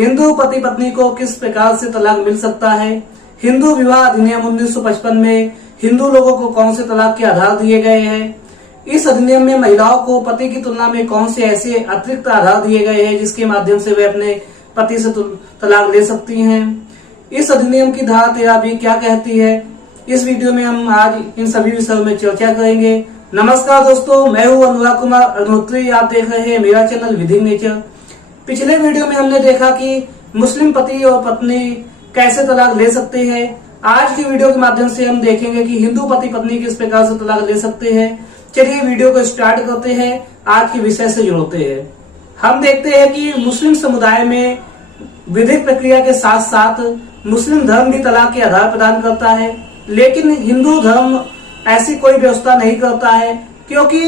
हिंदू पति पत्नी को किस प्रकार से तलाक मिल सकता है, हिंदू विवाह अधिनियम 1955 में हिंदू लोगों को कौन से तलाक के आधार दिए गए हैं, इस अधिनियम में महिलाओं को पति की तुलना में कौन से ऐसे अतिरिक्त आधार दिए गए हैं जिसके माध्यम से वे अपने पति से तलाक ले सकती हैं, इस अधिनियम की धारा 13 भी क्या कहती है। इस वीडियो में हम आज इन सभी विषयों में चर्चा करेंगे। नमस्कार दोस्तों, मैं हूं अनुराग कुमार अग्निहोत्री। आप देख रहे हैं मेरा चैनल विधि नेचर। पिछले वीडियो में हमने देखा कि मुस्लिम पति और पत्नी कैसे तलाक ले सकते हैं। आज की वीडियो के माध्यम से हम देखेंगे कि हिंदू पति पत्नी किस प्रकार से तलाक ले सकते हैं। चलिए वीडियो को स्टार्ट करते हैं, आज के विषय से जोड़ते हैं। हम देखते हैं कि मुस्लिम समुदाय में विधिक प्रक्रिया के साथ साथ मुस्लिम धर्म भी तलाक के आधार प्रदान करता है, लेकिन हिंदू धर्म ऐसी कोई व्यवस्था नहीं करता है, क्योंकि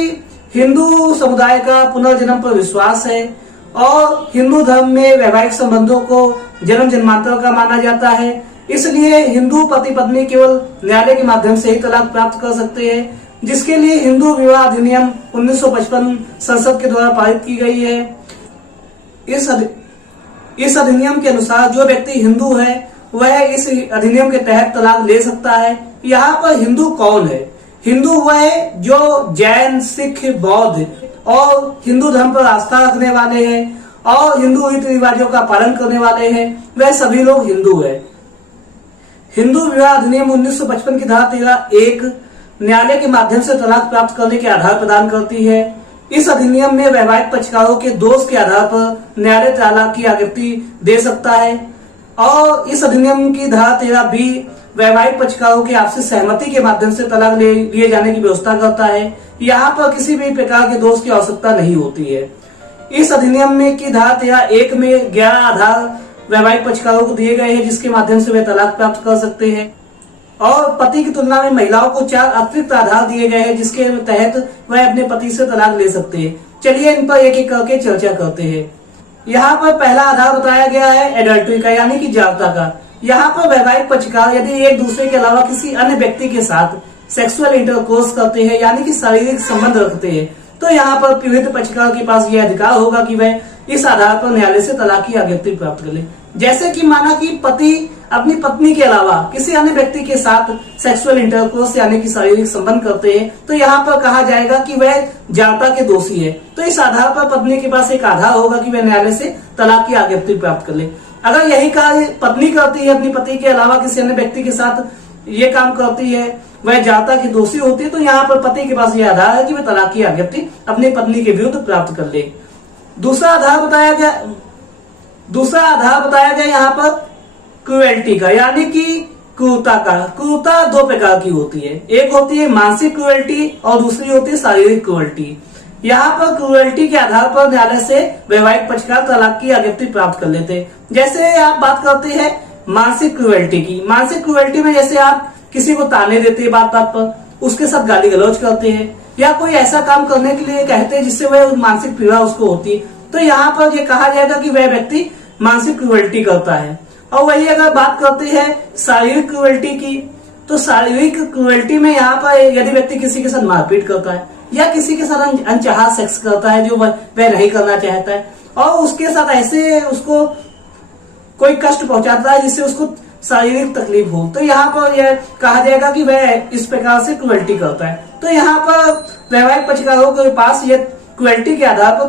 हिंदू समुदाय का पुनर्जन्म पर विश्वास है और हिंदू धर्म में वैवाहिक संबंधों को जन्म जन्मांतर का माना जाता है। इसलिए हिंदू पति पत्नी केवल न्यायालय के माध्यम से ही तलाक प्राप्त कर सकते हैं, जिसके लिए हिंदू विवाह अधिनियम 1955 संसद के द्वारा पारित की गई है। इस अधिनियम के अनुसार जो व्यक्ति हिंदू है वह इस अधिनियम के तहत तलाक ले सकता है। यहाँ पर हिंदू कौन है? हिंदू वह है जो जैन, सिख, बौद्ध और हिंदू धर्म पर आस्था रखने वाले हैं और हिंदू रीति रिवाजों का पालन करने वाले हैं, वह सभी लोग हिंदू है। हिंदू विवाह अधिनियम 1955 की धारा 13(1) न्यायालय के माध्यम से तलाक प्राप्त करने के आधार प्रदान करती है। इस अधिनियम में वैवाहिक पक्षकारों के दोष के आधार पर न्यायालय तलाक की आज्ञप्ति दे सकता है और इस अधिनियम की धारा 13(b) वैवाहिक पक्षकारों की आपसी सहमति के माध्यम से तलाक लिए जाने की व्यवस्था करता है। यहाँ पर किसी भी प्रकार के दोष की आवश्यकता नहीं होती है। इस अधिनियम में की धारा 13(1) में 11 आधार वैवाहिक पक्षकारों को दिए गए हैं, जिसके माध्यम से वे तलाक प्राप्त कर सकते हैं और पति की तुलना में महिलाओं को 4 अतिरिक्त आधार दिए गए हैं, जिसके तहत वह अपने पति से तलाक ले सकते हैं। चलिए इन पर एक एक करके चर्चा करते हैं। यहाँ पर पहला आधार बताया गया है एडल्ट्री का, यानी कि जागता का। यहाँ पर वैवाहिक पक्षकार यदि एक दूसरे के अलावा किसी अन्य व्यक्ति के साथ सेक्सुअल इंटरकोर्स करते हैं, यानी कि शारीरिक संबंध रखते हैं, तो यहाँ पर पीड़ित पक्षकार के पास यह अधिकार होगा कि वह इस आधार पर न्यायालय से तलाक की आज्ञप्ति प्राप्त कर ले। जैसे कि माना कि पति अपनी पत्नी के अलावा किसी अन्य व्यक्ति के साथ सेक्सुअल इंटरकोर्स यानी कि शारीरिक संबंध करते हैं, तो यहाँ पर कहा जाएगा कि वह जागता के दोषी है। तो इस आधार पर पत्नी के पास एक आधार होगा कि वह न्यायालय से तलाक की आज्ञप्ति प्राप्त कर ले। अगर यही कार्य पत्नी करती है, अपनी पति के अलावा किसी अन्य व्यक्ति के साथ ये काम करती है, वह जागता की दोषी होती है, तो यहाँ पर पति के पास यह आधार है कि वह तलाक की आज्ञप्ति अपनी पत्नी के विरुद्ध प्राप्त कर ले। दूसरा आधार बताया गया यहाँ पर क्रूएल्टी का, यानी कि क्रूरता का। क्रूरता 2 प्रकार की होती है, एक होती है मानसिक क्रूएल्टी और दूसरी होती है शारीरिक क्रूएल्टी। यहाँ पर क्रूएल्टी के आधार पर न्यायालय से वैवाहिक पक्षकार तलाक की आज्ञप्ति प्राप्त कर लेते हैं। जैसे आप बात करते हैं मानसिक क्रूएल्टी की। मानसिक क्रूएल्टी में जैसे आप किसी को ताने देते हैं बात बात पर, उसके साथ गाली गलौज करते हैं या कोई ऐसा काम करने के लिए कहते हैं जिससे वह मानसिक पीड़ा उसको होती है, तो यहाँ पर यह कहा जाएगा कि वह व्यक्ति मानसिक क्रूएल्टी करता है। और वही अगर बात करते हैं शारीरिक क्रूएल्टी की, तो शारीरिक क्रूएल्टी में यहाँ पर यदि व्यक्ति किसी के साथ मारपीट करता है या किसी के साथ अनचाहा सेक्स करता है जो वह नहीं करना चाहता है और उसके साथ ऐसे उसको कोई कष्ट पहुंचाता है जिससे उसको शारीरिक तकलीफ हो, तो यहाँ पर यह कहा जाएगा कि वह इस प्रकार से क्रूएल्टी करता है। तो यहाँ पर वैवाहिक पक्षकारों के पास यह क्रूएल्टी के आधार पर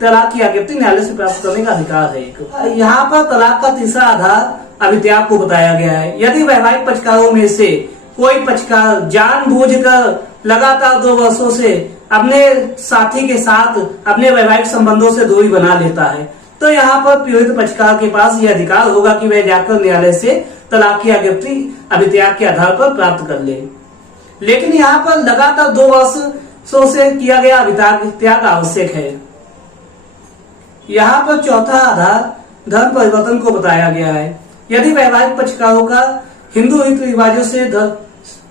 तलाक की आज्ञप्ति न्यायालय से प्राप्त करने का अधिकार है। यहाँ पर तलाक का तीसरा आधार अभित्याग को बताया गया है। यदि वैवाहिक पक्षकारों में से कोई पक्षकार जानबूझकर लगातार 2 वर्षों से अपने साथी के साथ अपने वैवाहिक संबंधों से दूरी बना लेता है, तो यहाँ पर पीड़ित पक्षकार के पास यह अधिकार होगा कि वह जाकर न्यायालय से तलाक की आज्ञप्ति अभित्याग के आधार पर प्राप्त कर ले। लेकिन यहाँ पर लगातार 2 वर्षों से किया गया अभित्याग आवश्यक है। यहाँ पर चौथा आधार धर्म परिवर्तन को बताया गया है। यदि वैवाहिक पक्षकारों का हिंदू रीति रिवाजों से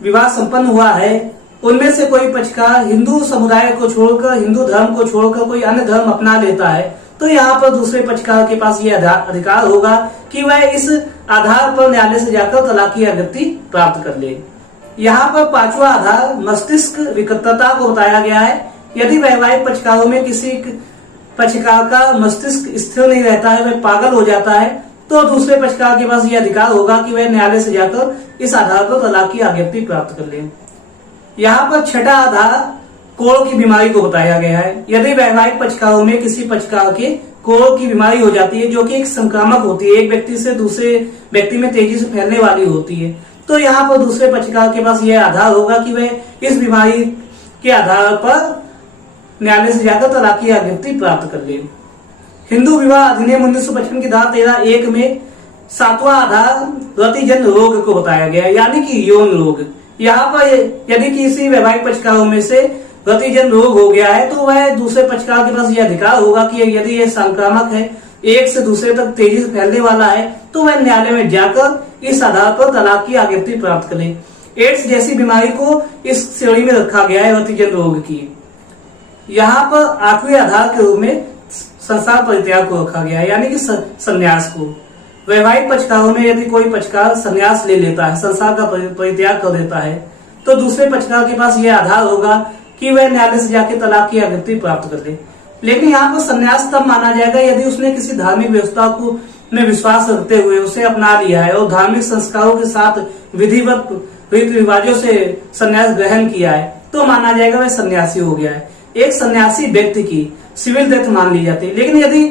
विवाह संपन्न हुआ है, उनमें से कोई पक्षकार हिंदू समुदाय को छोड़कर, हिंदू धर्म को छोड़कर कोई अन्य धर्म अपना लेता है, तो यहाँ पर दूसरे पक्षकार के पास यह अधिकार होगा कि वह इस आधार पर न्यायालय से जाकर तलाक की आज्ञप्ति प्राप्त कर ले। यहाँ पर 5वां आधार मस्तिष्क विकृतता को बताया गया है। यदि वैवाहिक पक्षकारों में किसी पक्षकार का मस्तिष्क स्थिर नहीं रहता है, वह पागल हो जाता है, तो दूसरे पक्षकार के पास यह अधिकार होगा कि वह न्यायालय से जाकर इस आधार पर तलाक की आज्ञप्ति प्राप्त कर ले। यहाँ पर छठा आधार कोढ़ की बीमारी को बताया गया है। यदि वैवाहिक पक्षकारों में किसी पक्षकार के कोढ़ की बीमारी हो जाती है, जो कि एक संक्रामक होती है, एक व्यक्ति से दूसरे व्यक्ति में तेजी से फैलने वाली होती है, तो यहाँ पर दूसरे पक्षकार के पास यह आधार होगा कि वह इस बीमारी के आधार पर न्यायालय से जाकर तलाक की आज्ञप्ति प्राप्त कर ले। हिंदू विवाह अधिनियम 1955 की धारा 13(1) में 7वां आधार रतिजन्य रोग को बताया गया, यानी कि यौन रोग। यहाँ पर यदि किसी वैवाहिक पक्षकारों में से रतिजन्य रोग हो गया है, तो वह दूसरे पक्षकार के पास यह अधिकार होगा कि यदि यह संक्रामक है, एक से दूसरे तक तेजी से फैलने वाला है, तो वह न्यायालय में जाकर इस आधार पर तलाक की आज्ञप्ति प्राप्त करे। एड्स जैसी बीमारी को इस श्रेणी में रखा गया है रतिजन्य रोग की। यहाँ पर 8वें आधार के रूप में संसार परित्याग को रखा गया है, यानी कि संन्यास को। वैवाहिक पक्षकारों में यदि कोई पक्षकार संन्यास ले लेता है, संसार का परित्याग कर देता है, तो दूसरे पक्षकार के पास यह आधार होगा कि वह न्यायालय से जाकर तलाक की आज्ञप्ति प्राप्त कर ले। लेकिन यहाँ पर संन्यास तब माना जाएगा यदि उसने किसी धार्मिक व्यवस्था को में विश्वास रखते हुए उसे अपना लिया है और धार्मिक संस्कारों के साथ विधिवत रीति रिवाजों से संन्यास ग्रहण किया है, तो माना जाएगा वह सन्यासी हो गया है। एक सन्यासी व्यक्ति की सिविल डेथ मान ली जाती है। लेकिन यदि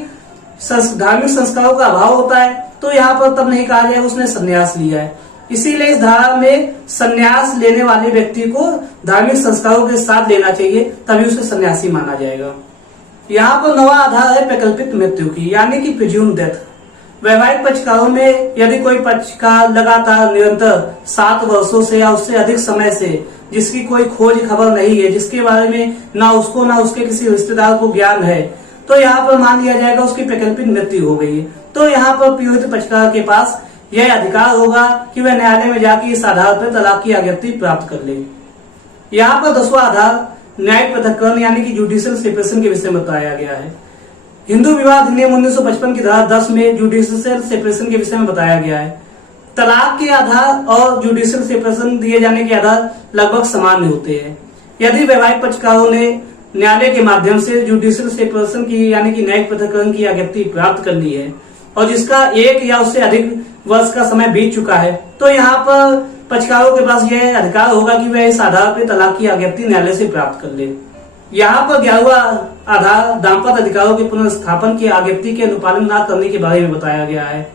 धार्मिक संस्कारों का अभाव होता है, तो यहाँ पर तब नहीं कहा जाएगा उसने संन्यास लिया है। इसीलिए इस धारा में संन्यास लेने वाले व्यक्ति को धार्मिक संस्कारों के साथ लेना चाहिए, तभी उसे सन्यासी माना जाएगा। यहाँ पर 9वां आधार है वैकल्पिक मृत्यु की, यानी कि प्रिज्यूम्ड डेथ। वैवाहिक पक्षकारों में यदि कोई पक्षकार लगातार निरंतर 7 वर्षों से या उससे अधिक समय से जिसकी कोई खोज खबर नहीं है, जिसके बारे में ना उसको ना उसके किसी रिश्तेदार को ज्ञान है, तो यहाँ पर मान लिया जाएगा उसकी वैकल्पिक मृत्यु हो गई है। तो यहाँ पर पीड़ित पक्षकार के पास यह अधिकार होगा कि वह न्यायालय में जाकर इस आधार पर तलाक की आज्ञप्ति प्राप्त कर ले। यहाँ पर 10वां आधार न्यायिक पृथक्करण यानी कि जुडिशियल सेपरेशन के विषय में बताया गया है। हिंदू विवाह अधिनियम 1955 की धारा 10 में जुडिशियल सेपरेशन के विषय में बताया गया है। तलाक के आधार और जुडिशियल सेपरेशन दिए जाने के आधार लगभग समान होते हैं। यदि वैवाहिक पक्षकारों ने न्यायालय के माध्यम से जुडिशियल सेपरेशन की यानी कि न्यायिक पृथक्करण की आज्ञप्ति प्राप्त कर ली है और जिसका 1 या उससे अधिक वर्ष का समय बीत चुका है, तो यहाँ पर पक्षकारों के पास यह अधिकार होगा कि वह इस आधार पर तलाक की आज्ञप्ति न्यायालय से प्राप्त कर ले। यहाँ पर 11वां आधार दाम्पत्य अधिकारों के पुनर्स्थापन की आज्ञप्ति के अनुपालन न करने के बारे में बताया गया है।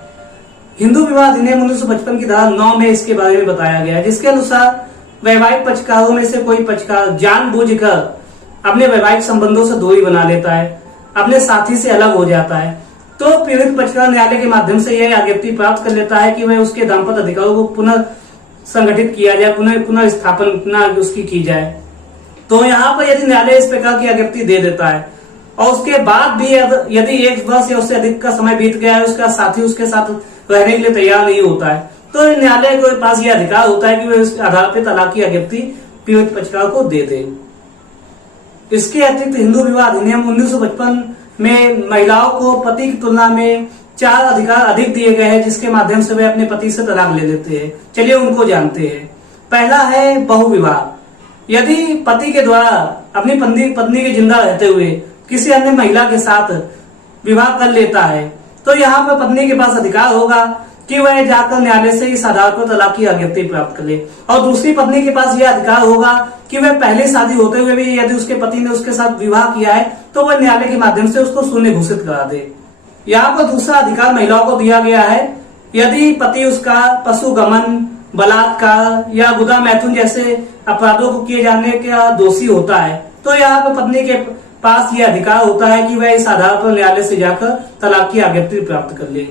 हिंदू विवाह अधिनियम 1955 की धारा 9 में इसके बारे में बताया गया है, जिसके अनुसार वैवाहिक पक्षकारों में से कोई पक्षकार जानबूझकर अपने वैवाहिक संबंधों से दूरी बना लेता है, अपने साथी से अलग हो जाता है, तो पीड़ित पक्षकार न्यायालय के माध्यम से यह आज्ञप्ति प्राप्त कर लेता है कि वह उसके दाम्पत्य अधिकारों को पुनः संगठित किया जाए, पुनः स्थापना उसकी की जाए। तो यहाँ पर यदि न्यायालय इस प्रकार की आज्ञप्ति दे देता है और उसके बाद भी यदि 1 वर्ष या उससे अधिक का समय बीत गया है, उसका साथी उसके साथ रहने के लिए तैयार नहीं होता है, तो न्यायालय के पास यह अधिकार होता है कि वह इस आधार पर तलाक की आज्ञप्ति पीड़ित पक्षकार को दे दे। इसके अतिरिक्त हिंदू विवाह अधिनियम 1955 में महिलाओं को पति की तुलना में 4 अधिकार अधिक दिए गए हैं, जिसके माध्यम से वे अपने पति से तलाक ले लेते हैं। चलिए उनको जानते हैं। पहला है बहुविवाह। यदि पति के द्वारा अपनी पत्नी के जिंदा रहते हुए किसी अन्य महिला के साथ विवाह कर लेता है, तो यहाँ पर पत्नी के पास अधिकार होगा कि वह जाकर न्यायालय से इस आधार पर तलाक की आज्ञप्ति प्राप्त कर ले। और दूसरी पत्नी के पास यह अधिकार होगा कि वह पहले शादी होते हुए भी यदि उसके पति ने उसके साथ विवाह किया है, तो वह न्यायालय के माध्यम से उसको शून्य घोषित करा दे। यहाँ पर दूसरा अधिकार महिलाओं को दिया गया है। यदि पति उसका पशुगमन, बलात्कार या गुदा मैथुन जैसे अपराधों को किए जाने का दोषी होता है, तो यहाँ पर पत्नी के पास यह अधिकार होता है कि वह इस आधार पर न्यायालय से जाकर तलाक की आज्ञप्ति प्राप्त कर ले।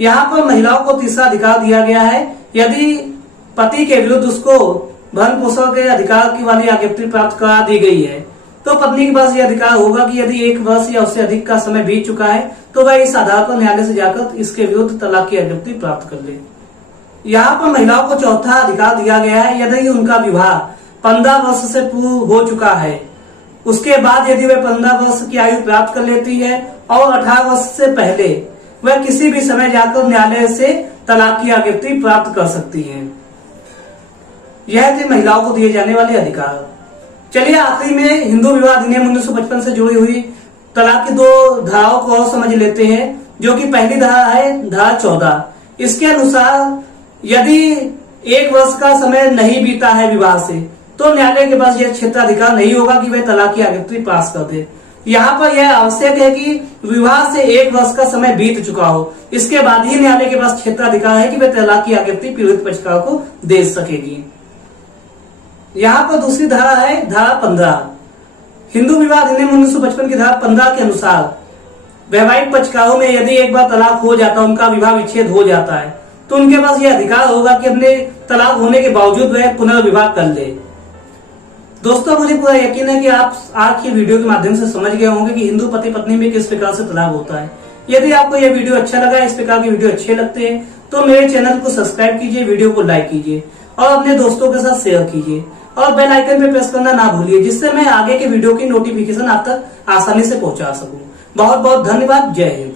यहाँ पर महिलाओं को तीसरा अधिकार दिया गया है। यदि पति के विरुद्ध उसको भरण पोषण के अधिकार की वाली आज्ञप्ति प्राप्त करा दी गई है, तो पत्नी के पास यह अधिकार होगा कि यदि 1 वर्ष या उससे अधिक का समय बीत चुका है, तो वह इस आधार पर न्यायालय से जाकर इसके विरुद्ध तलाक की आज्ञप्ति प्राप्त कर ले। यहाँ पर महिलाओं को चौथा अधिकार दिया गया है। यदि उनका विवाह 15 वर्ष से पूर्व हो चुका है, उसके बाद यदि वह 15 वर्ष की आयु प्राप्त कर लेती है और 18 वर्ष से पहले वह किसी भी समय जाकर न्यायालय से तलाक की आज्ञप्ति प्राप्त कर सकती है। यह थे महिलाओं को दिए जाने वाले अधिकार। चलिए आखिरी में हिंदू विवाह अधिनियम 1955 से जुड़ी हुई तलाक की दो धाराओं को और समझ लेते हैं, जो कि पहली धारा है धारा 14। इसके अनुसार यदि 1 वर्ष का समय नहीं बीता है विवाह से, तो न्यायालय के पास यह क्षेत्राधिकार नहीं होगा कि वह तलाक की आज्ञप्ति पास कर दे। यहाँ पर यह आवश्यक है कि विवाह से 1 वर्ष का समय बीत चुका हो, इसके बाद ही न्यायालय के पास क्षेत्राधिकार है कि वह तलाक की आज्ञप्ति पीड़ित पक्षकार को दे सकेगी। यहाँ पर दूसरी धारा है धारा 15। हिंदू विवाह अधिनियम 1955 की धारा 15 के अनुसार वैवाहिक पक्षकारों में यदि एक बार तलाक हो जाता है, उनका विवाह विच्छेद हो जाता है, तो उनके पास यह अधिकार होगा कि अपने तलाक होने के बावजूद वह पुनर्विवाह कर ले। दोस्तों, मुझे पूरा यकीन है कि आप आज की वीडियो के माध्यम से समझ गए होंगे कि हिंदू पति पत्नी में किस प्रकार से तलाक होता है। यदि आपको यह वीडियो अच्छा लगा, इस प्रकार की वीडियो अच्छे लगते हैं, तो मेरे चैनल को सब्सक्राइब कीजिए, वीडियो को लाइक कीजिए और अपने दोस्तों के साथ शेयर कीजिए और बेल आइकन पे प्रेस करना ना भूलिए, जिससे मैं आगे के वीडियो की नोटिफिकेशन आप तक आसानी से पहुंचा सकूं। बहुत बहुत धन्यवाद। जय हिंद।